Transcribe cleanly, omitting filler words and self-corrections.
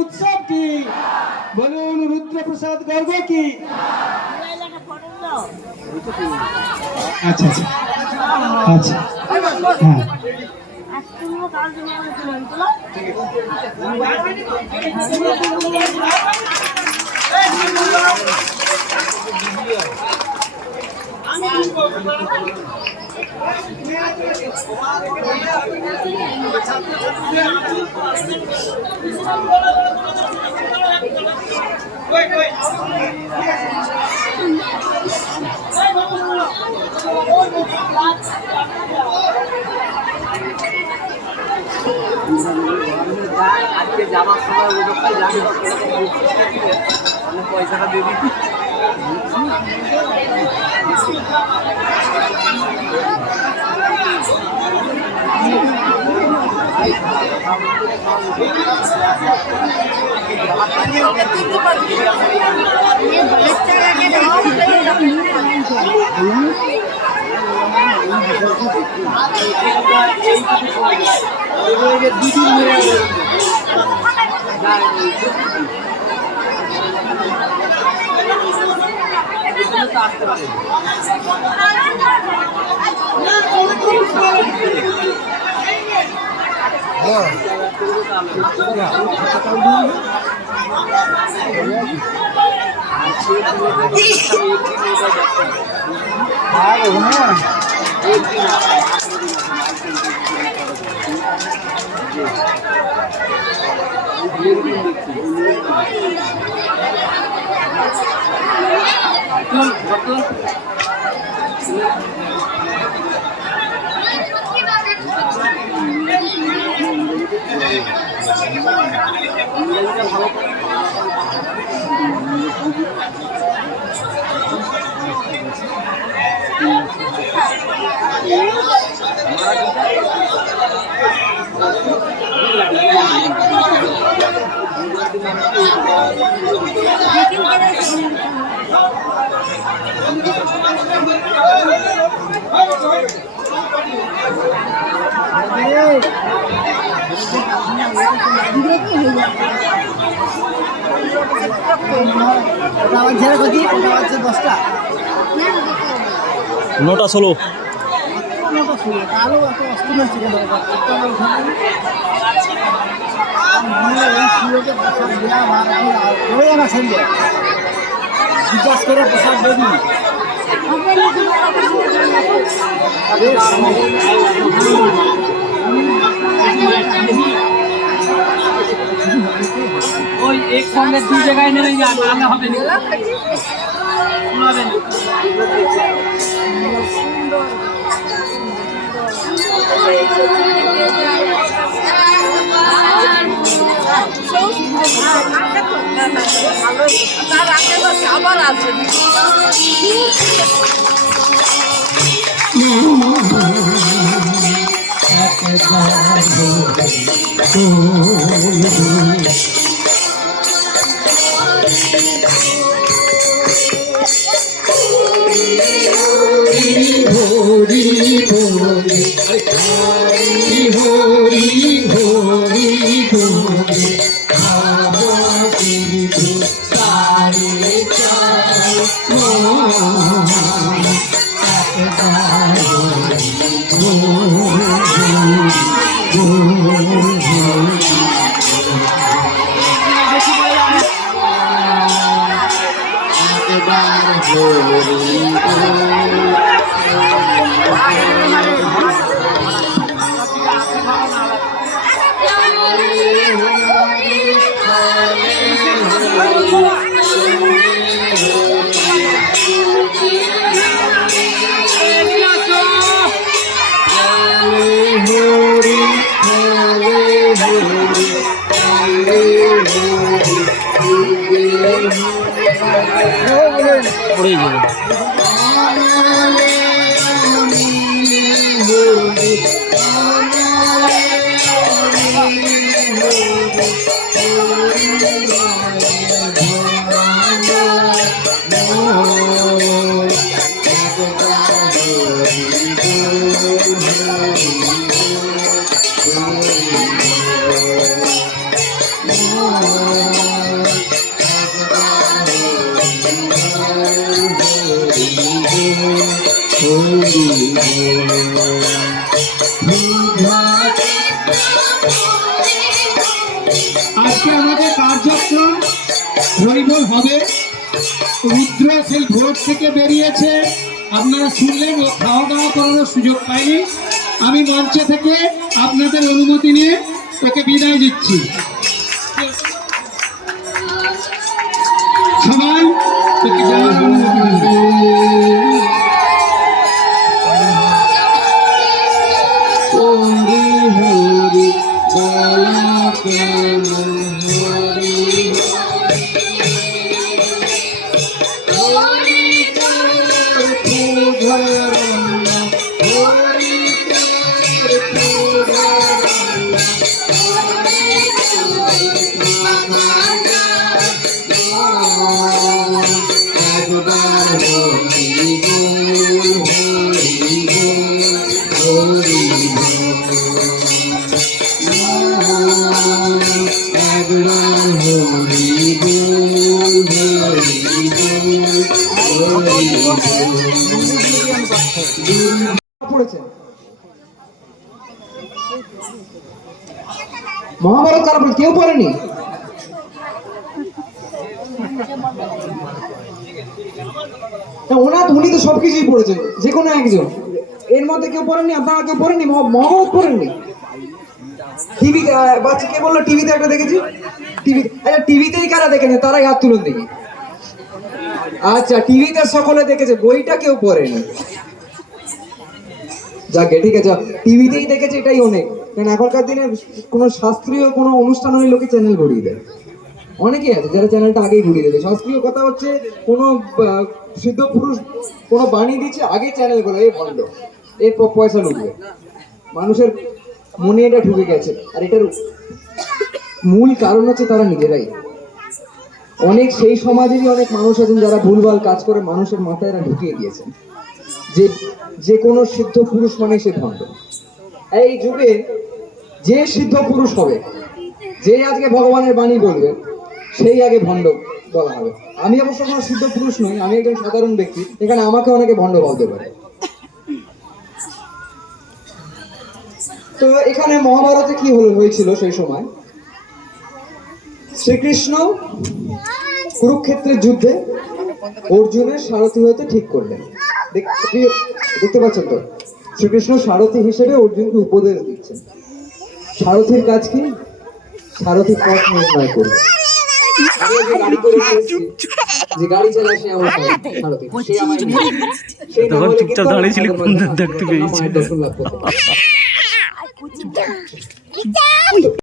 উৎসব কি বলুন, রুদ্রপ্রসাদ গর্ব কি? আচ্ছা আচ্ছা আচ্ছা হ্যাঁ আজকে যাওয়ার সময় পয়সাটা দিয়ে দিচ্ছি। আসতে পারে নটা 16 জিজ্ঞাসা করে প্রসাদ দেবী ওই এক সঙ্গে দুই জায়গায় নেমে যান, আলাদা হবে না। তার আগে আবার আছে পড়েই যাবে। আজকে আমাদের কার্যক্রম হরিবোল হবে। রুদ্র সেই ভোর থেকে বেরিয়েছে, আপনারা শুনলেন, ও খাওয়া দাওয়া করার সুযোগ পায়নি। আমি মঞ্চে থেকে আপনাদের অনুমতি নিয়ে ওকে বিদায় দিচ্ছি। সবাই ওকে যাওয়ার অনুমতি দিন। পড়েছে মহাভারত কারা পড়ে? কেউ পড়েনি? উনি তো সবকিছুই পড়েছেন, যে কোনো একজন। এর মধ্যে কেউ পড়েননি? আপনারা কেউ পড়েননি? মহাভারত পড়েননি? টিভি বাচ্চা কে বললো টিভিতে একটা দেখেছি? টিভি, আচ্ছা টিভিতেই কারা দেখেছে তারাই হাত তুলুন দেখি। আচ্ছা টিভিতে সকলে দেখেছে, বইটা কেউ পড়েনি। যাকে ঠিক আছে, টিভিতেই দেখেছে এটাই অনেক। কারণ এখনকার দিনে কোনো শাস্ত্রীয় কোনো অনুষ্ঠান হলে লোকে চ্যানেল ঘুরিয়ে দেয়। অনেকেই আছে যারা চ্যানেলটা আগেই ঘুরিয়ে দেবে। শাস্ত্রীয় কথা হচ্ছে কোনো সিদ্ধ পুরুষ কোনো বাণী দিচ্ছে, আগে চ্যানেল গুলো এই বন্ধ, এরপর পয়সা ঢুকবে। মানুষের মনে এটা ঢুকে গেছে। আর এটার মূল কারণ হচ্ছে তারা নিজেরাই। অনেক সেই সমাজেরই অনেক মানুষ আছেন যারা ভুলভাল কাজ করে মানুষের মাথায় এরা ঢুকিয়ে দিয়েছেন যে কোনো সিদ্ধ পুরুষ মানে সে ভণ্ড। এই যুগে যে সিদ্ধ পুরুষ হবে, যে আজকে ভগবানের বাণী বলবে, সেই আগে ভণ্ড বলা হবে। আমি অবশ্য কোনো সিদ্ধ পুরুষ নই, আমি একজন সাধারণ ব্যক্তি। এখানে আমাকে অনেকে ভণ্ড বলতে পারে। তো এখানে মহাভারতে কি হয়েছিল সেই সময়? শ্রীকৃষ্ণ কুরুক্ষেত্রের যুদ্ধে অর্জুনের সারথি হতে ঠিক করলেন। দেখতে পাচ্ছেন তো, শ্রীকৃষ্ণ সারথি হিসেবে অর্জুনকে উপদেশ দিচ্ছেন। সারথির কাজ কি? সারথি পথ নির্ণয় করবে। যে গাড়ি চালায় সে আমার সারথি, সে আমার চুপচাপ দাঁড়িয়েছিলি, দেখতে পেয়েছি।